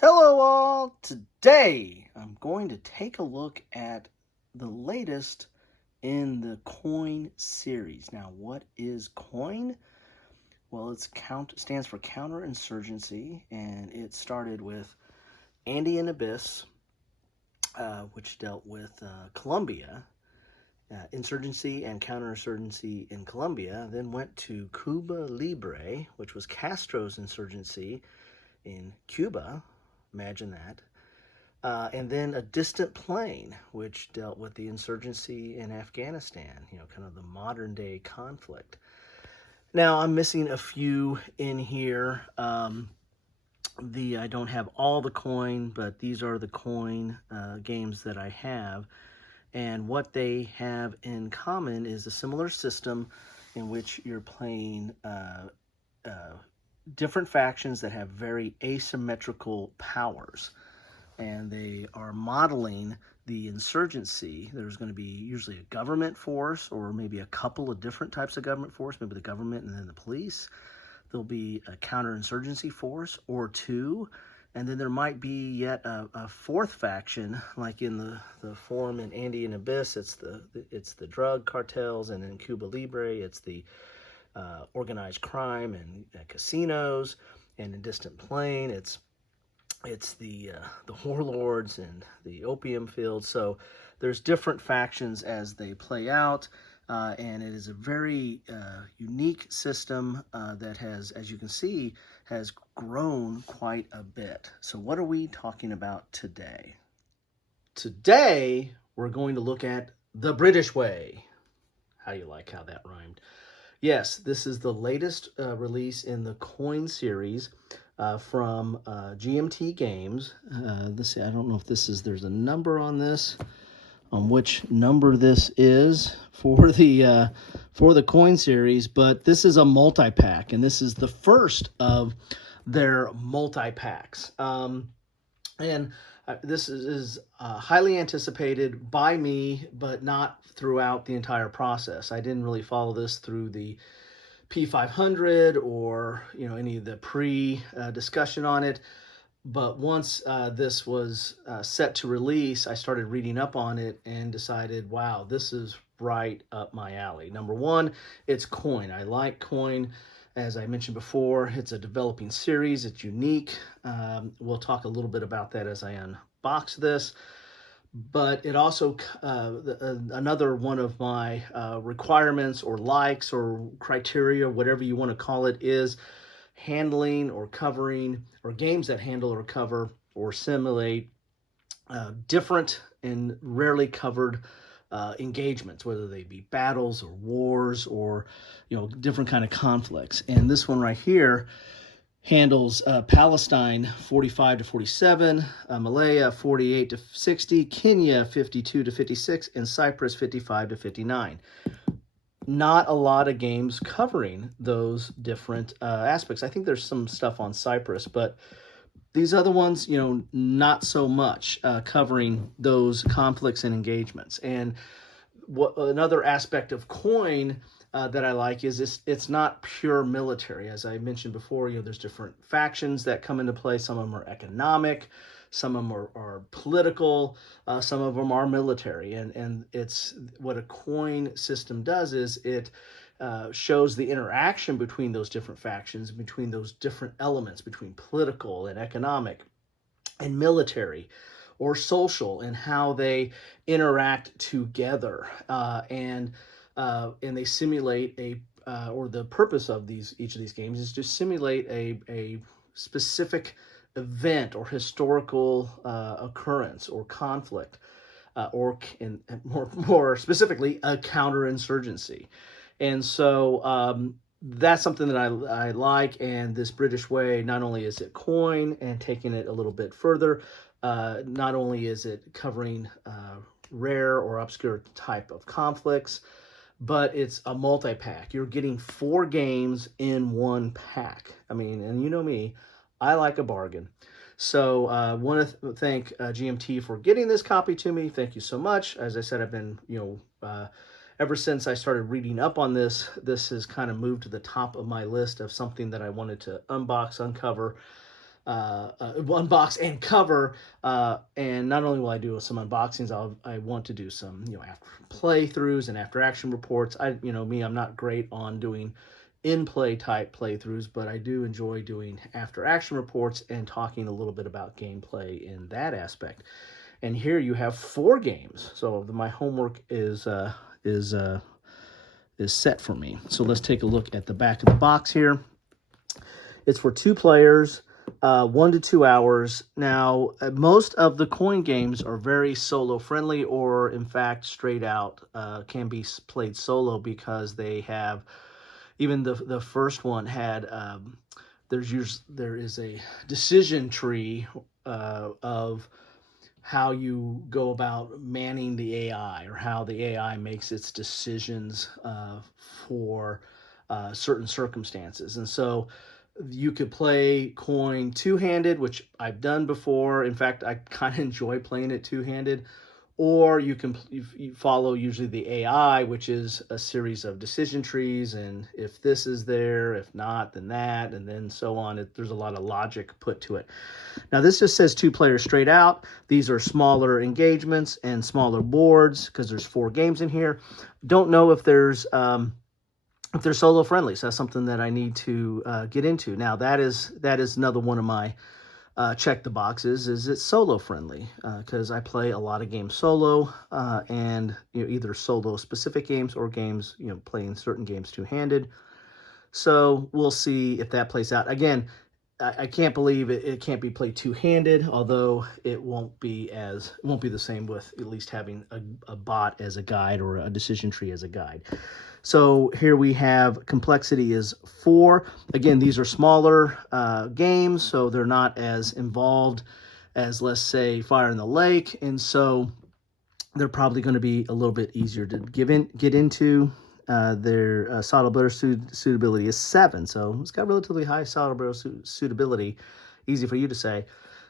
Hello all! Today I'm going to take a look at the latest in the coin series. Now, what is coin? Well, stands for counterinsurgency, and it started with Andean Abyss, which dealt with Colombia, insurgency and counterinsurgency in Colombia, then went to Cuba Libre, which was Castro's insurgency in Cuba. Imagine that. And then A Distant Plain, which dealt with the insurgency in Afghanistan, kind of the modern day conflict. Now, I'm missing a few in here. I don't have all the coin, but these are the coin games that I have. And what they have in common is a similar system in which you're playing different factions that have very asymmetrical powers. And they are modeling the insurgency. There's going to be usually a government force or maybe a couple of different types of government force, maybe the government and then the police. There'll be a counterinsurgency force or two, and then there might be yet a fourth faction, like in the form in Andean Abyss, it's the drug cartels, and in Cuba Libre, it's the organized crime and casinos, and in Distant Plain, it's the warlords and the opium fields. So there's different factions as they play out, and it is a very unique system that has, as you can see, has grown quite a bit. So what are we talking about today? Today, we're going to look at the British way. How you like how that rhymed? Yes, this is the latest release in the coin series from GMT Games. I don't know if there's a number on this, on which number this is for the coin series, but this is a multi-pack, and this is the first of their multi-packs. This is highly anticipated by me, but not throughout the entire process. I didn't really follow this through the P500 or any of the pre-discussion on it. But once this was set to release, I started reading up on it and decided, wow, this is right up my alley. Number one, it's coin. I like coin. As I mentioned before, it's a developing series. It's unique. We'll talk a little bit about that as I unbox this. But it also, another one of my requirements or likes or criteria, whatever you want to call it, is handling or covering, or games that handle or cover or simulate different and rarely covered engagements, whether they be battles or wars or different kind of conflicts. And this one right here handles Palestine 45 to 47, Malaya 48 to 60, Kenya 52 to 56, and Cyprus 55 to 59. Not a lot of games covering those different aspects. I think there's some stuff on Cyprus, but these other ones, not so much covering those conflicts and engagements. And another aspect of coin that I like is it's not pure military. As I mentioned before, there's different factions that come into play. Some of them are economic, some of them are political, some of them are military. And it's what a coin system does is it shows the interaction between those different factions, between those different elements, between political and economic and military or social, and how they interact together. And they simulate or the purpose of each of these games is to simulate a specific event or historical occurrence or conflict, or more specifically, a counterinsurgency. And so that's something that I like. And this British way, not only is it coin and taking it a little bit further, not only is it covering rare or obscure type of conflicts, but it's a multi-pack. You're getting 4 games in one pack. I mean, and you know me, I like a bargain. So I want to thank GMT for getting this copy to me. Thank you so much. As I said, I've been, ever since I started reading up on this has kind of moved to the top of my list of something that I wanted to unbox, uncover, unbox and cover. And not only will I do some unboxings, I want to do some, after playthroughs and after action reports. I'm not great on doing in-play type playthroughs, but I do enjoy doing after action reports and talking a little bit about gameplay in that aspect. And here you have 4 games. So my homework is set for me. So let's take a look at the back of the box here. It's for 2 players, 1 to 2 hours. Now, most of the coin games are very solo friendly, or in fact, straight out can be played solo, because they have, even the first one had, there is a decision tree of how you go about manning the AI, or how the AI makes its decisions for certain circumstances. And so you could play coin two-handed, which I've done before. In fact, I kind of enjoy playing it two-handed. Or you can follow usually the AI, which is a series of decision trees, and if this is there, if not, then that, and then so on. There's a lot of logic put to it. Now, this just says 2 players straight out. These are smaller engagements and smaller boards, because there's 4 games in here. Don't know if they're solo friendly, so that's something that I need to get into. Now, that is another one of my check the boxes. Is it solo friendly? Because I play a lot of games solo, and either solo specific games or games, playing certain games two-handed. So we'll see if that plays out. Again, I can't believe it can't be played two-handed, although it won't be the same with at least having a bot as a guide, or a decision tree as a guide. So here we have complexity is 4. Again, these are smaller games, so they're not as involved as, let's say, Fire in the Lake, and so they're probably going to be a little bit easier to get into. Their solid builder suitability is 7, so it's got relatively high solid builder suitability. Easy for you to say.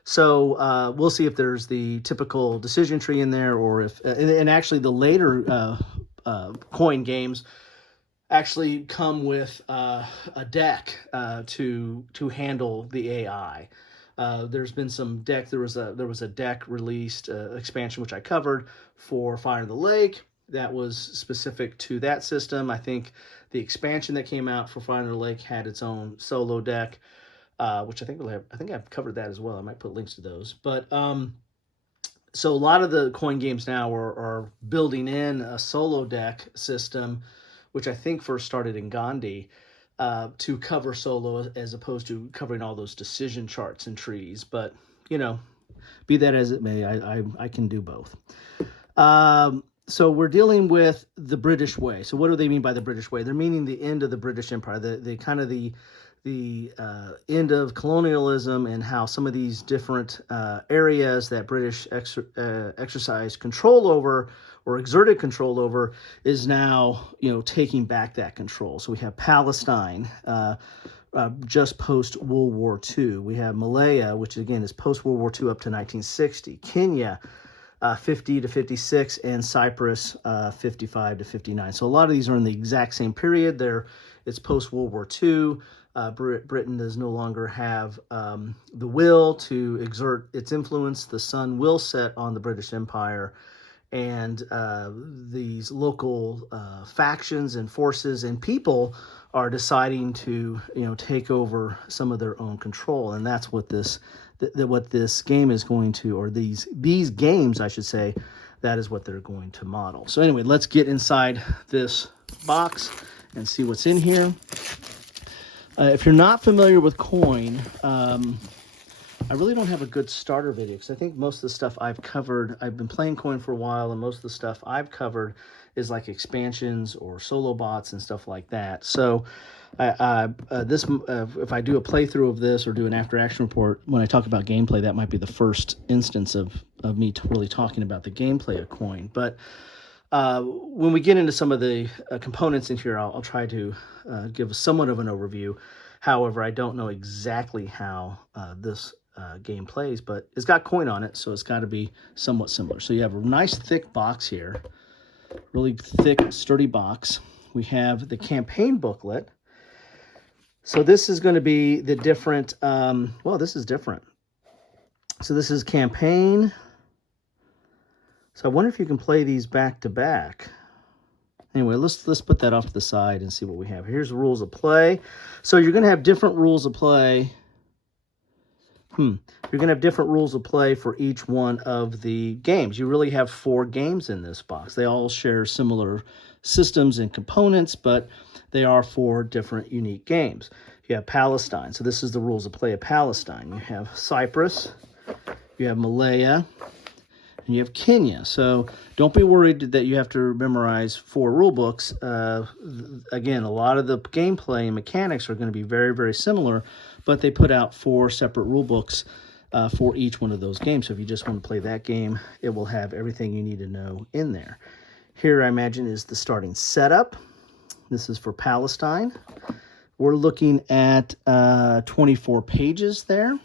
So we'll see if there's the typical decision tree in there, or if and actually the later coin games actually come with a deck to handle the AI. There's been some deck. There was a deck released expansion, which I covered, for Fire in the Lake. That was specific to that system. I think the expansion that came out for Fire in the Lake had its own solo deck, which I think I've covered that as well. I might put links to those. But so a lot of the coin games now are building in a solo deck system, which I think first started in Gandhi, to cover solo, as opposed to covering all those decision charts and trees. But, be that as it may, I can do both. So we're dealing with the British way. So what do they mean by the British way? They're meaning the end of the British Empire, the kind of the end of colonialism, and how some of these different areas that British exercised control over, or exerted control over, is now taking back that control. So we have Palestine, just post World War II. We have Malaya, which again is post World War II up to 1960. Kenya, 50 to 56, and Cyprus, 55 to 59. So a lot of these are in the exact same period. It's post World War II. Britain does no longer have the will to exert its influence. The sun will set on the British Empire, and these local factions and forces and people are deciding to take over some of their own control, and that's what this game is going to, or these games, I should say, that is what they're going to model. So anyway, let's get inside this box and see what's in here. If you're not familiar with coin, I really don't have a good starter video, because I think most of the stuff I've covered, I've been playing coin for a while, and most of the stuff I've covered is like expansions or solo bots and stuff like that. So if I do a playthrough of this, or do an after action report, when I talk about gameplay, that might be the first instance of me really talking about the gameplay of coin. But when we get into some of the components in here, I'll try to give somewhat of an overview. However, I don't know exactly how this game plays, but it's got coin on it, so it's got to be somewhat similar. So you have a nice thick box here, really thick, sturdy box. We have the campaign booklet. So this is going to be the different, well, this is different. So this is campaign. So I wonder if you can play these back to back. Anyway, let's put that off to the side and see what we have. Here's the rules of play. So you're going to have different rules of play. You're going to have different rules of play for each one of the games. You really have 4 games in this box. They all share similar systems and components, but they are 4 different unique games. You have Palestine. So this is the rules of play of Palestine. You have Cyprus. You have Malaya. And you have Kenya. So don't be worried that you have to memorize 4 rule books. Again, a lot of the gameplay and mechanics are going to be very, very similar, but they put out 4 separate rule books for each one of those games. So if you just want to play that game, it will have everything you need to know in there. Here, I imagine, is the starting setup. This is for Palestine. We're looking at 24 pages there.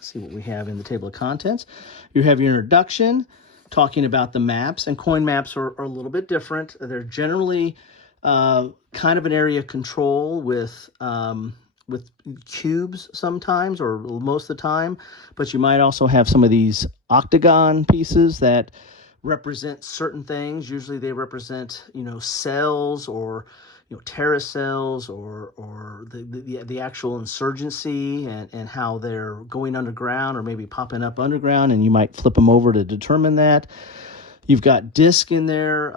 See what we have in the table of contents. You have your introduction, talking about the maps, and coin maps are a little bit different. They're generally kind of an area of control with cubes sometimes, or most of the time, but you might also have some of these octagon pieces that represent certain things. Usually they represent, cells, or terrorist cells, or the actual insurgency, and how they're going underground or maybe popping up underground, and you might flip them over to determine that. You've got disc in there,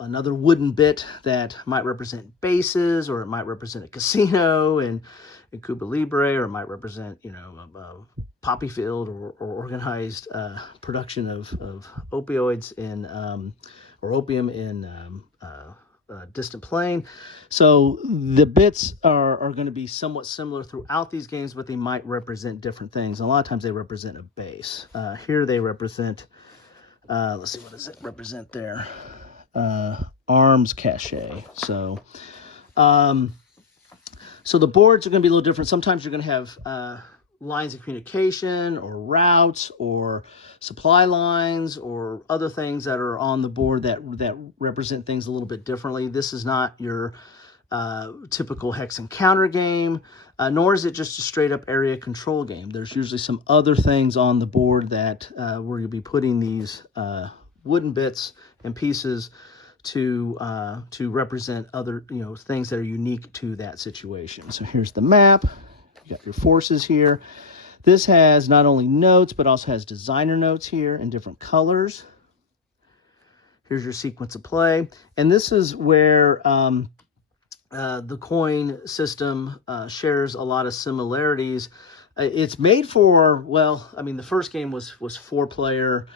another wooden bit that might represent bases, or it might represent a casino in Cuba Libre, or it might represent, a poppy field, or organized production of opioids or opium in distant plain. So the bits are going to be somewhat similar throughout these games, but they might represent different things. A lot of times they represent a base. Here they represent, let's see, what does it represent there? Arms cache. So the boards are going to be a little different. Sometimes you're going to have lines of communication, or routes, or supply lines, or other things that are on the board that represent things a little bit differently. This is not your typical hex and counter game, nor is it just a straight up area control game. There's usually some other things on the board that where you'll be putting these wooden bits and pieces to represent other things that are unique to that situation. So here's the map. You got your forces here. This has not only notes, but also has designer notes here in different colors. Here's your sequence of play. And this is where the coin system shares a lot of similarities. It's made for, the first game was 4-player.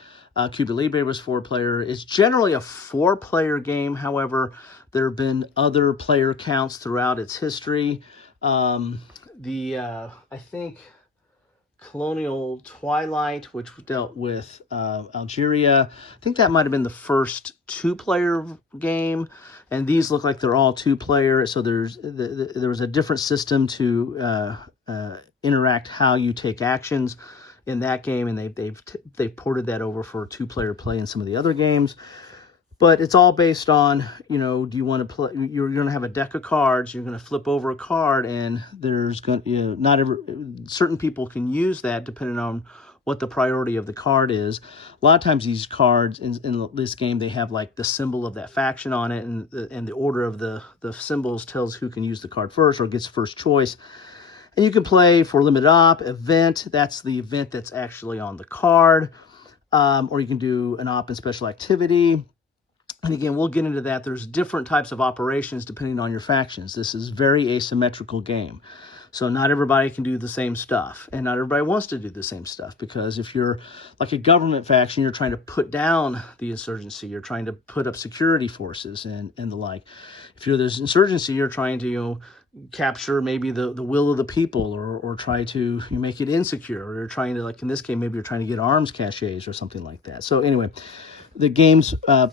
Cuba Libre was 4-player. It's generally a 4-player game. However, there have been other player counts throughout its history. I think Colonial Twilight, which dealt with Algeria, I think that might have been the first 2-player game, and these look like they're all 2-player. So there was a different system to interact how you take actions in that game, and they've ported that over for 2-player play in some of the other games. But it's all based on, do you want to play? You're going to have a deck of cards. You're going to flip over a card, and there's going certain people can use that depending on what the priority of the card is. A lot of times these cards in this game, they have like the symbol of that faction on it, and the order of the symbols tells who can use the card first or gets first choice. And you can play for limited op, event. That's the event that's actually on the card, or you can do an op and special activity. And again, we'll get into that. There's different types of operations depending on your factions. This is very asymmetrical game. So not everybody can do the same stuff, and not everybody wants to do the same stuff, because if you're like a government faction, you're trying to put down the insurgency, you're trying to put up security forces and the like. If you're this insurgency, you're trying to capture maybe the will of the people, or try to make it insecure, or you're trying to, like in this game, maybe you're trying to get arms caches or something like that. So anyway, the games have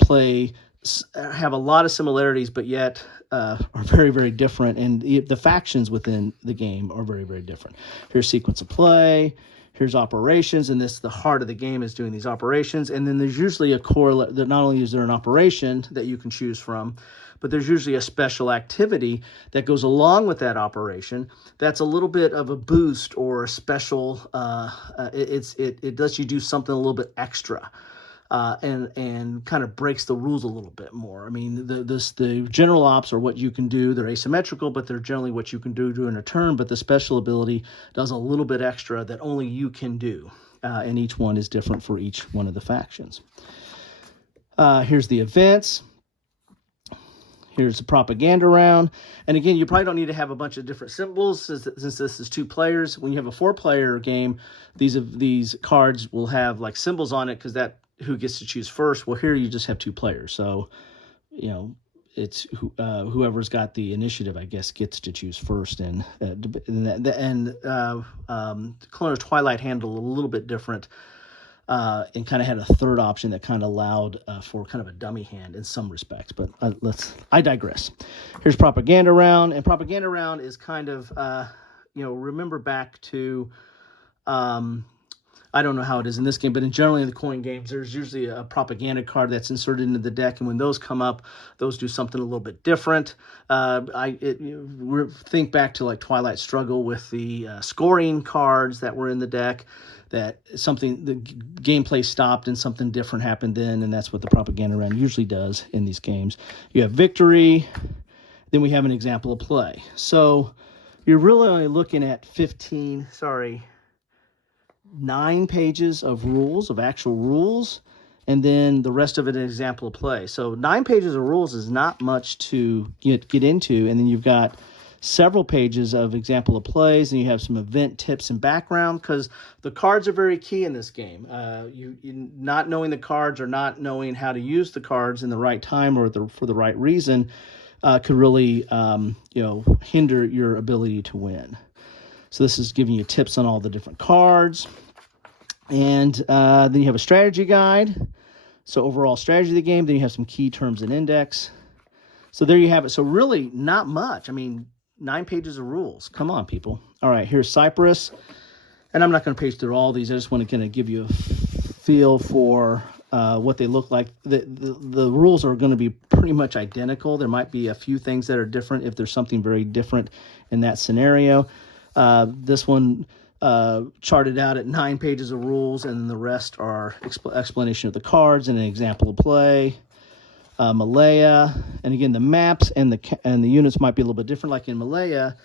a lot of similarities, but yet are very, very different, and the factions within the game are very, very different. Here's sequence of play. Here's operations, and the heart of the game is doing these operations. And then there's usually a core. Not only is there an operation that you can choose from, but there's usually a special activity that goes along with that operation that's a little bit of a boost or a special, it lets you do something a little bit extra. And kind of breaks the rules a little bit more. I mean, the general ops are what you can do. They're asymmetrical, but they're generally what you can do during a turn. But the special ability does a little bit extra that only you can do. And each one is different for each one of the factions. Here's the events. Here's the propaganda round. And again, you probably don't need to have a bunch of different symbols since this is 2 players. When you have a 4-player game, these cards will have like symbols on it because that who gets to choose first. Well, here you just have 2 players. So, you know, it's whoever's got the initiative, I guess, gets to choose first. And Colonial Twilight handled a little bit different and kind of had a third option that kind of allowed for kind of a dummy hand in some respects. But I digress. Here's propaganda round, and propaganda round is kind of remember back to I don't know how it is in this game, but generally in the coin games, there's usually a propaganda card that's inserted into the deck, and when those come up, those do something a little bit different. Think back to like Twilight Struggle with the scoring cards that were in the deck, that the gameplay stopped and something different happened then, and that's what the propaganda round usually does in these games. You have victory, then we have an example of play. So you're really only looking at 9 pages of rules, of actual rules, and then the rest of it an example of play. So 9 pages of rules is not much to get into, and then you've got several pages of example of plays, and you have some event tips and background, because the cards are very key in this game. You not knowing the cards or not knowing how to use the cards in the right time or for the right reason could really hinder your ability to win. So this is giving you tips on all the different cards. And then you have a strategy guide. So overall strategy of the game. Then you have some key terms and index. So there you have it. So really not much. I mean, 9 pages of rules. Come on, people. All right, here's Cyprus. And I'm not going to page through all these. I just want to kind of give you a feel for what they look like. The rules are going to be pretty much identical. There might be a few things that are different if there's something very different in that scenario. This one charted out at 9 pages of rules, and the rest are explanation of the cards and an example of play. Malaya, and again, the maps and the units might be a little bit different. Like in Malaya,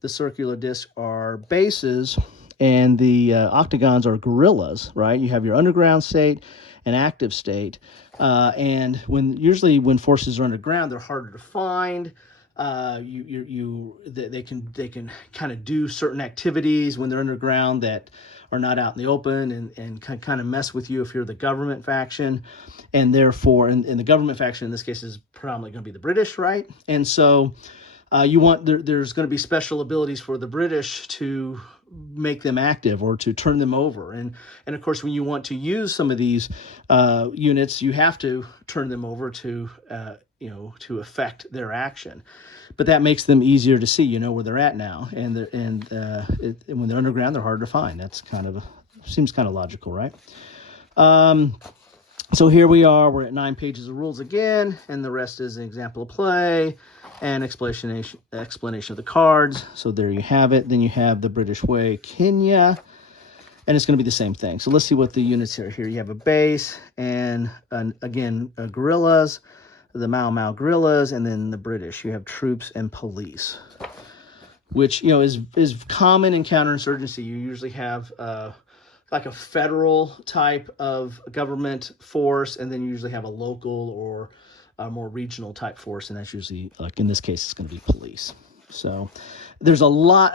the circular discs are bases, and the octagons are guerrillas, right? You have your underground state and active state, and usually when forces are underground, they're harder to find. They can kind of do certain activities when they're underground that are not out in the open, and kind of mess with you if you're the government faction, and therefore, and the government faction in this case is predominantly going to be the British, right? And so there's going to be special abilities for the British to make them active or to turn them over, and of course when you want to use some of these units, you have to turn them over to to affect their action. But that makes them easier to see, where they're at now, and when they're underground, they're harder to find. That's seems kind of logical, right? So here we are. We're at 9 pages of rules again, and the rest is an example of play and explanation of the cards. So there you have it. Then you have the British way, Kenya, and it's going to be the same thing. So let's see what the units are here. You have a base, and again, guerrillas, the Mau Mau guerrillas, and then the British. You have troops and police, which is common in counterinsurgency. You usually have like a federal type of government force, and then you usually have a local or a more regional type force, and that's usually, like in this case, it's going to be police. So there's a lot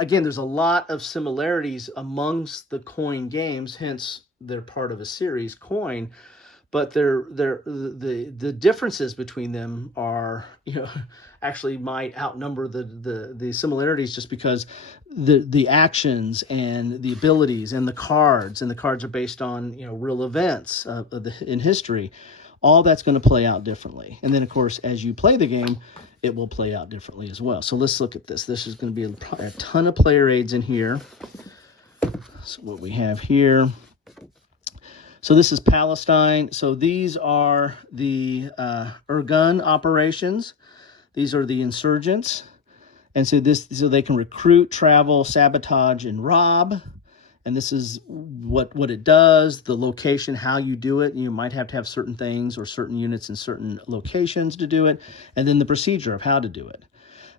of similarities amongst the coin games, hence they're part of a series, coin. But the differences between them are, actually might outnumber the similarities, just because the actions and the abilities and the cards are based on real events in history. All that's going to play out differently, and then of course as you play the game, it will play out differently as well. So let's look at this. This is going to be a ton of player aids in here. So what we have here. So this is Palestine. So these are the Irgun operations. These are the insurgents. And so they can recruit, travel, sabotage, and rob. And this is what it does, the location, how you do it. You might have to have certain things or certain units in certain locations to do it. And then the procedure of how to do it.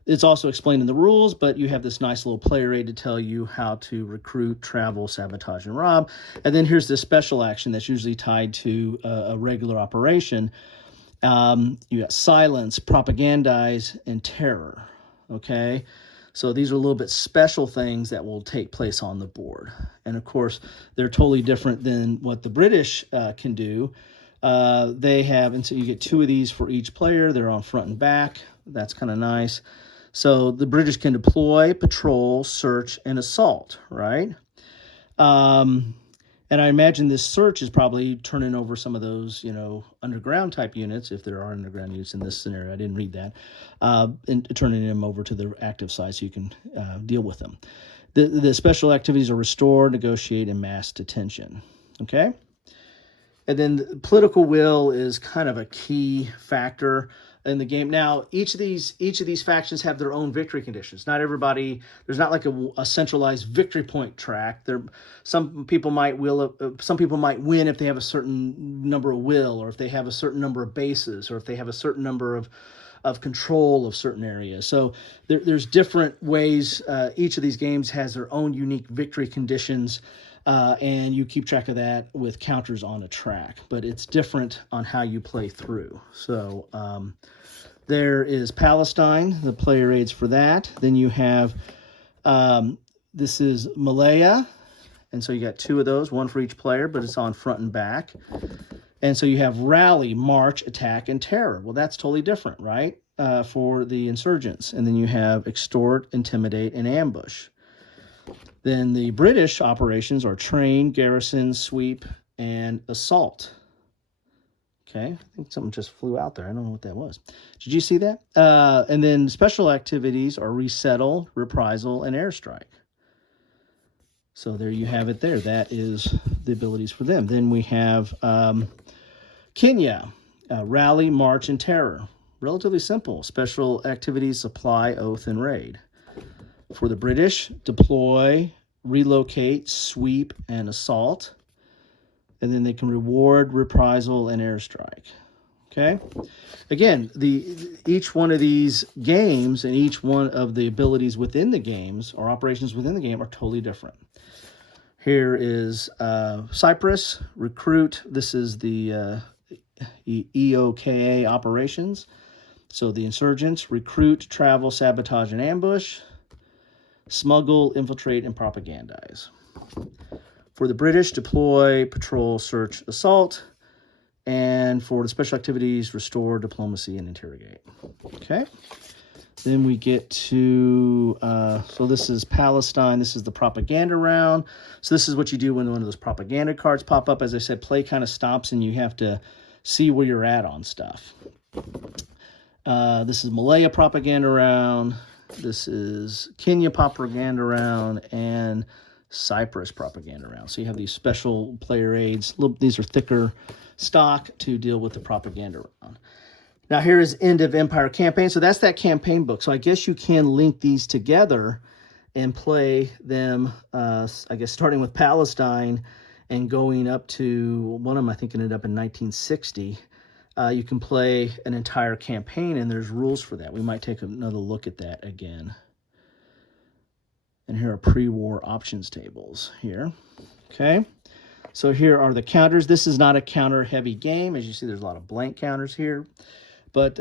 It's also explained in the rules, but you have this nice little player aid to tell you how to recruit, travel, sabotage, and rob. And then here's the special action that's usually tied to a regular operation. You got silence, propagandize, and terror. Okay, so these are a little bit special things that will take place on the board. And of course, they're totally different than what the British can do. They have, and so you get 2 of these for each player. They're on front and back. That's kind of nice. So the British can deploy, patrol, search, and assault, right? And I imagine this search is probably turning over some of those, underground type units, if there are underground units in this scenario. I didn't read that. And turning them over to the active side so you can deal with them. The special activities are restore, negotiate, and mass detention. Okay? And then the political will is kind of a key factor in the game. Now, each of these factions have their own victory conditions. Not everybody, there's not like a centralized victory point track. Some people might win if they have a certain number of will, or if they have a certain number of bases, or if they have a certain number of control of certain areas. So there's different ways. Each of these games has their own unique victory conditions. And you keep track of that with counters on a track, but it's different on how you play through. So there is Palestine, the player aids for that. Then you have, this is Malaya, and so you got 2 of those, 1 for each player, but it's on front and back. And so you have rally, march, attack, and terror. Well, that's totally different, right, for the insurgents. And then you have extort, intimidate, and ambush. Then the British operations are train, garrison, sweep, and assault. Okay, I think something just flew out there. I don't know what that was. Did you see that? And then special activities are resettle, reprisal, and airstrike. So there you have it there. That is the abilities for them. Then we have Kenya, rally, march, and terror. Relatively simple. Special activities, supply, oath, and raid. For the British, deploy, relocate, sweep, and assault. And then they can reward, reprisal, and airstrike. Okay? Again, each one of these games and each one of the abilities within the games or operations within the game are totally different. Here is Cyprus, recruit. This is the EOKA operations. So the insurgents, recruit, travel, sabotage, and ambush. Smuggle, infiltrate, and propagandize. For the British, deploy, patrol, search, assault. And for the special activities, restore, diplomacy, and interrogate. Okay. Then we get to, so this is Palestine. This is the propaganda round. So this is what you do when one of those propaganda cards pop up. As I said, play kind of stops and you have to see where you're at on stuff. This is Malaya propaganda round. This is Kenya propaganda round and Cyprus propaganda round. So you have these special player aids. These are thicker stock to deal with the propaganda round. Now here is End of Empire campaign. So that's that campaign book. So I guess you can link these together and play them, I guess, starting with Palestine and going up to, one of them I think ended up in 1960. You can play an entire campaign, and there's rules for that. We might take another look at that again. And here are pre-war options tables here. Okay, so here are the counters. This is not a counter-heavy game. As you see, there's a lot of blank counters here. But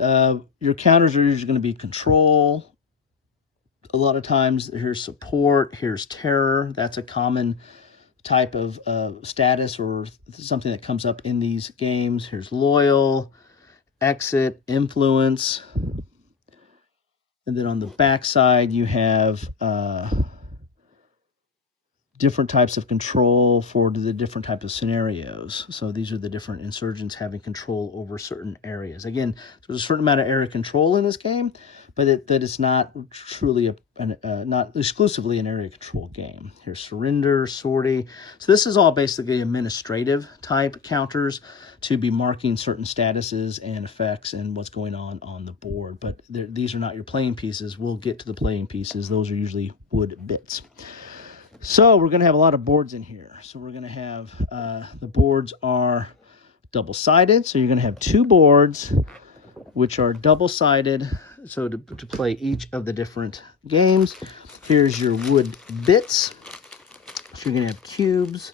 your counters are usually going to be control. A lot of times, here's support, here's terror. That's a common type of status or something that comes up in these games. Here's loyal, exit, influence. And then on the back side, you have different types of control for the different types of scenarios. So these are the different insurgents having control over certain areas. Again, there's a certain amount of area control in this game, but that it's not truly not exclusively an area control game. Here's surrender, sortie. So this is all basically administrative type counters to be marking certain statuses and effects and what's going on the board. But these are not your playing pieces. We'll get to the playing pieces. Those are usually wood bits. So we're going to have a lot of boards in here. So we're going to have, the boards are double-sided. So you're going to have 2 boards, which are double-sided, so to play each of the different games. Here's your wood bits. So you're going to have cubes.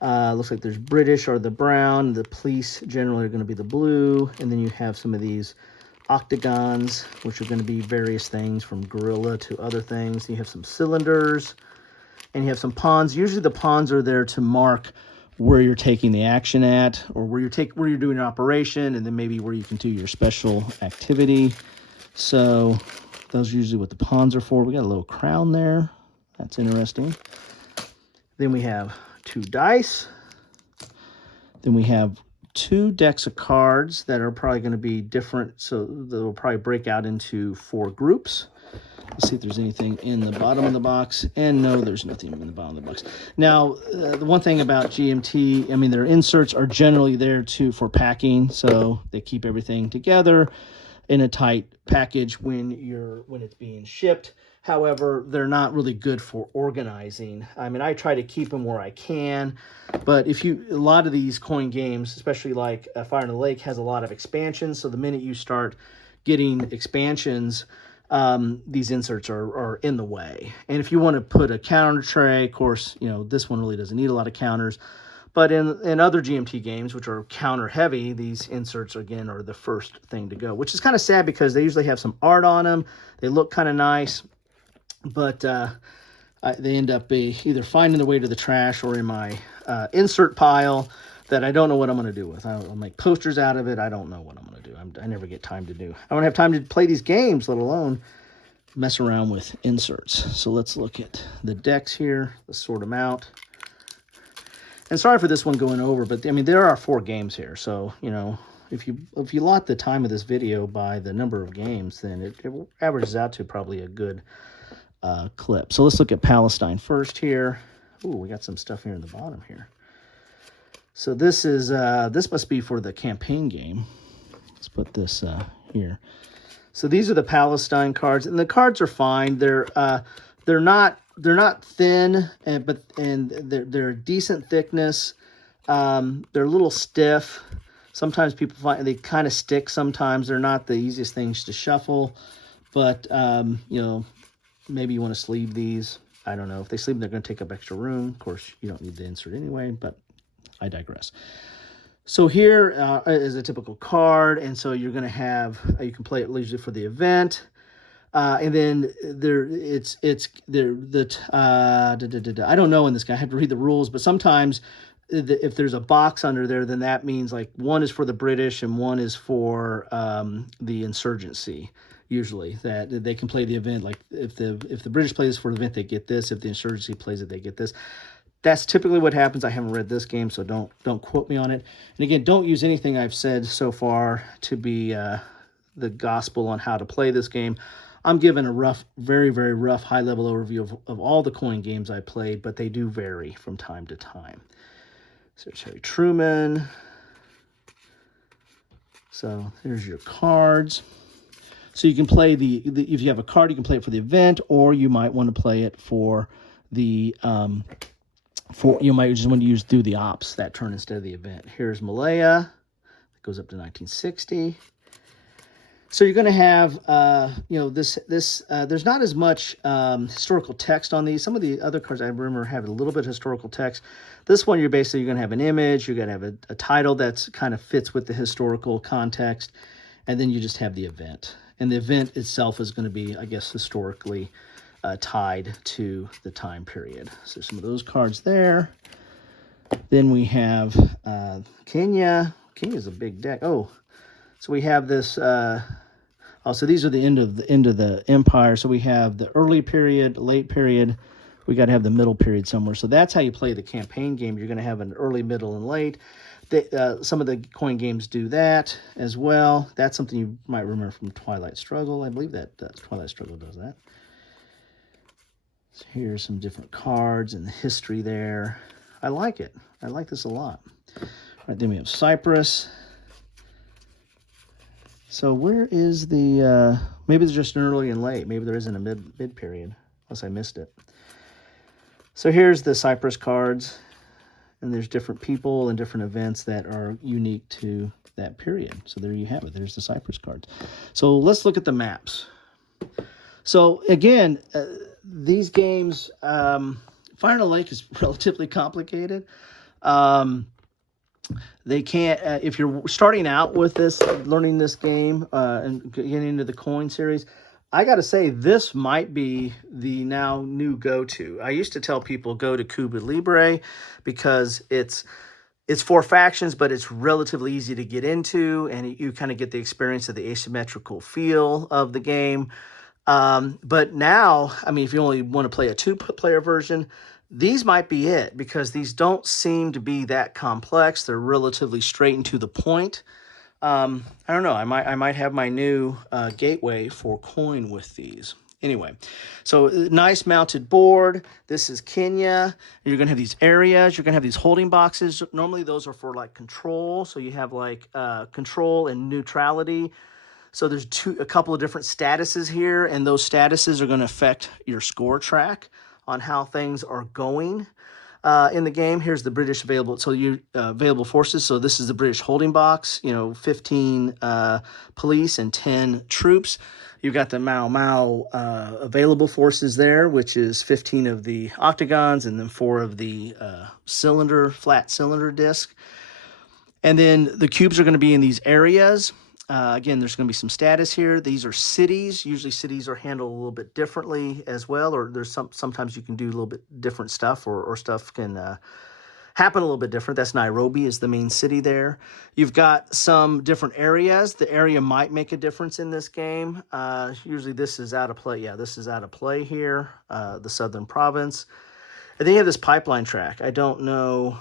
Looks like there's British are the brown. The police generally are going to be the blue. And then you have some of these octagons, which are going to be various things from gorilla to other things. You have some cylinders, and you have some pawns. Usually the pawns are there to mark where you're taking the action at, or where you're doing an operation, and then maybe where you can do your special activity. So those are usually what the pawns are for. We got a little crown there. That's interesting. Then we have 2 dice. Then we have 2 decks of cards that are probably going to be different. So they'll probably break out into 4 groups. Let's see if there's anything in the bottom of the box. And no, there's nothing in the bottom of the box. Now, the one thing about GMT, I mean, their inserts are generally there for packing. So they keep everything together in a tight package when it's being shipped. However, they're not really good for organizing. I mean, I try to keep them where I can, but a lot of these coin games, especially like Fire in the Lake, has a lot of expansions. So the minute you start getting expansions, these inserts are in the way. And if you want to put a counter tray, of course, this one really doesn't need a lot of counters. But in other GMT games, which are counter heavy, these inserts, again, are the first thing to go, which is kind of sad because they usually have some art on them. They look kind of nice, but they end up either finding their way to the trash or in my insert pile that I don't know what I'm going to do with. I'll make posters out of it. I don't know what I'm going to do. I never get time to do. I don't have time to play these games, let alone mess around with inserts. So let's look at the decks here. Let's sort them out. And sorry for this one going over, but I mean, there are 4 games here. So, if you lot the time of this video by the number of games, then it averages out to probably a good clip. So let's look at Palestine first here. Ooh, we got some stuff here in the bottom here. So this is this must be for the campaign game. Let's put this here. So these are the Palestine cards, and the cards are fine. They're not thin, but they're decent thickness. They're a little stiff. Sometimes people find they kind of stick. Sometimes they're not the easiest things to shuffle, but maybe you want to sleeve these. I don't know. If they sleeve them, they're going to take up extra room. Of course, you don't need the insert anyway, but I digress. So here is a typical card, and so you're going to have, you can play it usually for the event, and then I don't know in this guy, I have to read the rules, but sometimes if there's a box under there, then that means like one is for the British and one is for the insurgency. Usually that they can play the event, like if the British play this for the event, they get this. If the insurgency plays it, they get this. That's typically what happens. I haven't read this game, so don't quote me on it. And again, don't use anything I've said so far to be the gospel on how to play this game. I'm giving a rough, very, very rough, high-level overview of all the coin games I played, but they do vary from time to time. So Harry Truman. So there's your cards. So you can play if you have a card, you can play it for the event, or you might want to play it for the you might just want to do the ops that turn instead of the event. Here's Malaya. It goes up to 1960. So you're going to have, there's not as much historical text on these. Some of the other cards I remember have a little bit of historical text. This one, you're going to have an image. You're going to have a title that's kind of fits with the historical context. And then you just have the event. And the event itself is going to be, I guess, historically tied to the time period. So some of those cards there. Then we have Kenya. Kenya's a big deck. Oh, so we have this. So these are the end of the empire. So we have the early period, late period. We got to have the middle period somewhere. So that's how you play the campaign game. You're going to have an early, middle, and late. Some of the coin games do that as well. That's something you might remember from Twilight Struggle. I believe that Twilight Struggle does that. So here's some different cards and the history there. I like it. I like this a lot. All right, then we have Cyprus. So where is the, maybe it's just an early and late. Maybe there isn't a mid period, unless I missed it. So here's the Cyprus cards, and there's different people and different events that are unique to that period. So there you have it. There's the Cyprus cards. So let's look at the maps. So again, these games, Fire in the Lake is relatively complicated. They can't, if you're starting out with this, learning this game and getting into the coin series, I got to say, this might be the now new go-to. I used to tell people go to Cuba Libre because it's 4 factions, but it's relatively easy to get into, and you kind of get the experience of the asymmetrical feel of the game. But now, I mean, if you only want to play a 2-player version, these might be it, because these don't seem to be that complex. They're relatively straight and to the point. I don't know. I might have my new gateway for coin with these. Anyway, so nice mounted board. This is Kenya. You're going to have these areas. You're going to have these holding boxes. Normally those are for like control. So you have like control and neutrality. So there's a couple of different statuses here, and those statuses are going to affect your score track on how things are going in the game. Here's the British available. So you available forces. So this is the British holding box. 15 police and 10 troops. You've got the Mau available forces there, which is 15 of the octagons and then 4 of the flat cylinder disc. And then the cubes are going to be in these areas. Again, there's going to be some status here. These are cities. Usually cities are handled a little bit differently as well, or there's sometimes you can do a little bit different stuff, or stuff can happen a little bit different. That's Nairobi is the main city there. You've got some different areas. The area might make a difference in this game. Usually this is out of play. Yeah, this is out of play here, the southern province. And then you have this pipeline track. I don't know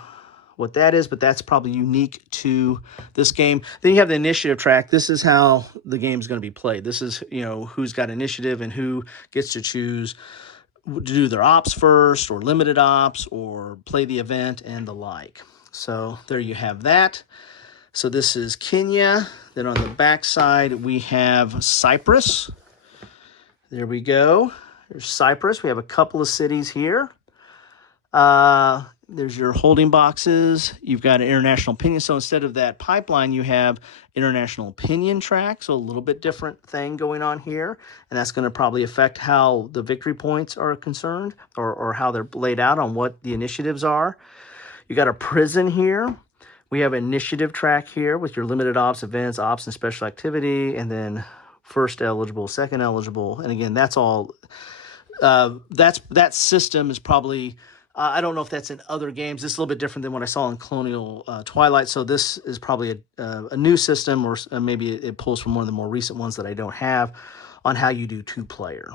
what that is, but that's probably unique to this game. Then you have the initiative track. This is how the game is going to be played. This is, who's got initiative and who gets to choose to do their ops first, or limited ops, or play the event and the like. So there you have that. So this is Kenya. Then on the back side, we have Cyprus. There we go. There's Cyprus. We have a couple of cities here. There's your holding boxes. You've got an international opinion. So instead of that pipeline, you have international opinion track. So a little bit different thing going on here. And that's going to probably affect how the victory points are concerned, or how they're laid out on what the initiatives are. You got a prison here. We have initiative track here with your limited ops, events, ops, and special activity. And then first eligible, second eligible. And again, that's all. That system is probably... I don't know if that's in other games. This is a little bit different than what I saw in Colonial Twilight. So this is probably a new system, or maybe it pulls from one of the more recent ones that I don't have, on how you do 2-player.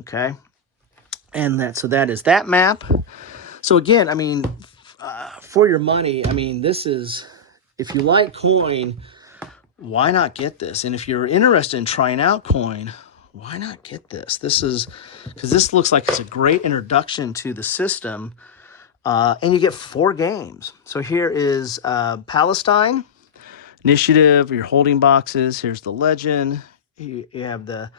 Okay, and that is that map. So again, I mean, for your money, I mean, this is, if you like coin, why not get this? And if you're interested in trying out coin, why not get this? This is, because this looks like it's a great introduction to the system, and you get 4 games. So here is Palestine, initiative, your holding boxes. Here's the legend. You have the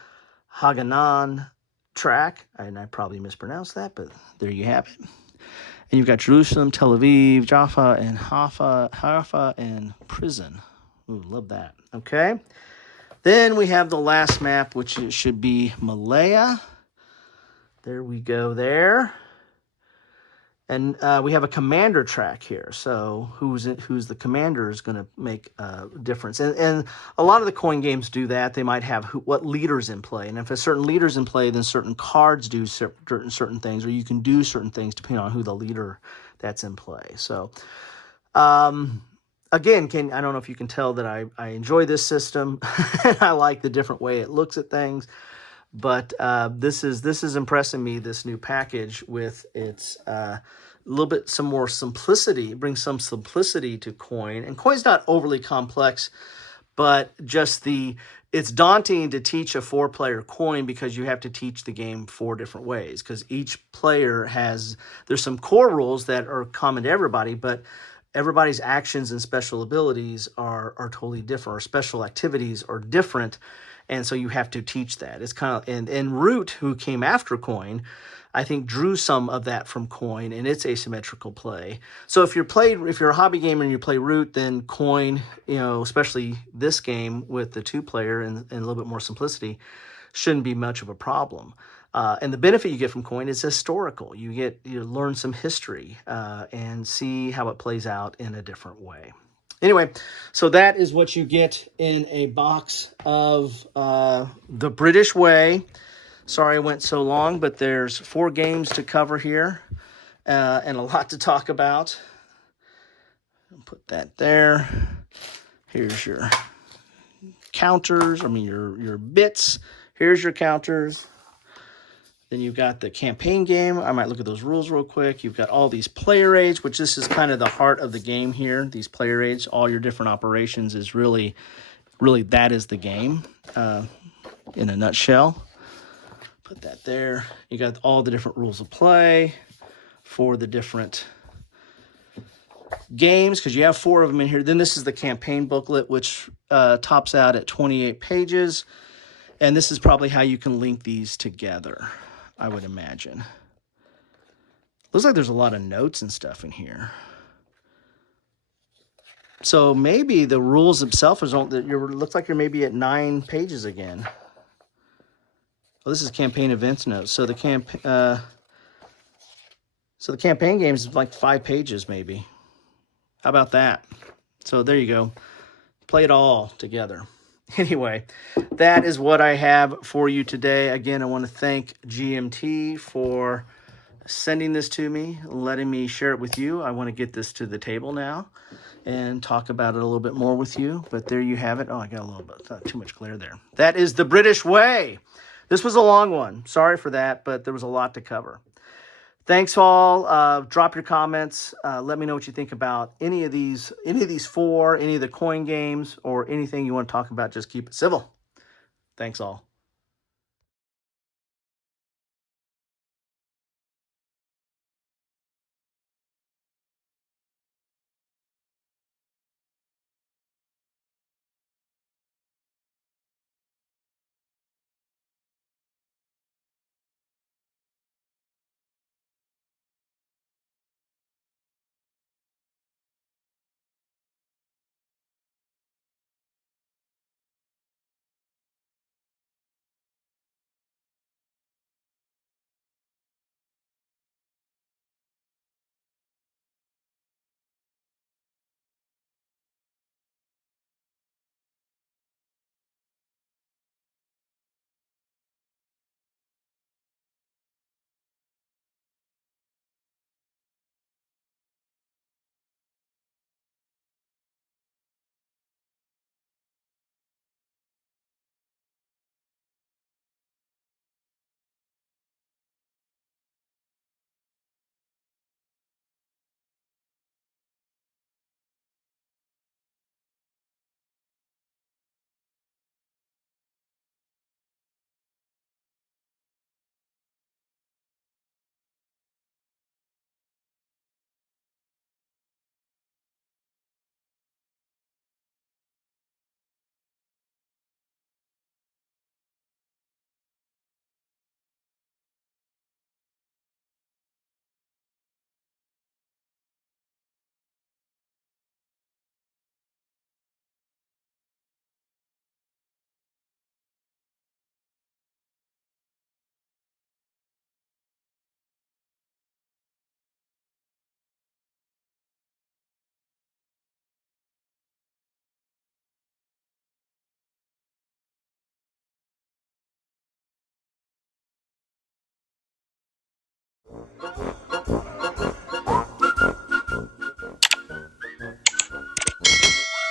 Haganan track, and I probably mispronounced that, but there you have it. And you've got Jerusalem, Tel Aviv, Jaffa, and Haifa, and prison. Ooh, love that. Okay. Then we have the last map, which should be Malaya. There we go there. And we have a commander track here. So who's the commander is going to make a difference. And a lot of the coin games do that. They might have what leader's in play. And if a certain leader's in play, then certain cards do certain things, or you can do certain things depending on who the leader that's in play. So... again, I don't know if you can tell that I enjoy this system. I like the different way it looks at things. But this is impressing me, this new package with its little bit some more simplicity, bring some simplicity to coin. And coin's not overly complex, but just it's daunting to teach a 4-player coin because you have to teach the game 4 different ways, because each player there's some core rules that are common to everybody, but everybody's actions and special abilities are totally different, or special activities are different. And so you have to teach that. It's kind of, and Root, who came after coin, I think drew some of that from coin and its asymmetrical play. So if you're a hobby gamer and you play Root, then coin, especially this game with the 2-player and a little bit more simplicity, shouldn't be much of a problem. And the benefit you get from coin is historical. You learn some history and see how it plays out in a different way. Anyway, so that is what you get in a box of The British Way. Sorry I went so long, but there's 4 games to cover here and a lot to talk about. Put that there. Here's your counters, your bits. Here's your counters. Then you've got the campaign game. I might look at those rules real quick. You've got all these player aids, which this is kind of the heart of the game here. These player aids, all your different operations is really that is the game in a nutshell. Put that there. You got all the different rules of play for the different games, because you have 4 of them in here. Then this is the campaign booklet, which tops out at 28 pages. And this is probably how you can link these together, I would imagine. Looks like there's a lot of notes and stuff in here. So maybe the rules themselves looks like you're maybe at 9 pages again. Well, this is campaign events notes. So the campaign game is like 5 pages maybe. How about that? So there you go. Play it all together. Anyway, that is what I have for you today. Again, I want to thank GMT for sending this to me, letting me share it with you. I want to get this to the table now and talk about it a little bit more with you. But there you have it. Oh, I got a little bit, not too much glare there. That is The British Way. This was a long one. Sorry for that, but there was a lot to cover. Thanks all. Drop your comments. Let me know what you think about any of these 4, any of the coin games, or anything you want to talk about. Just keep it civil. Thanks all.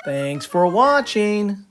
Thanks for watching.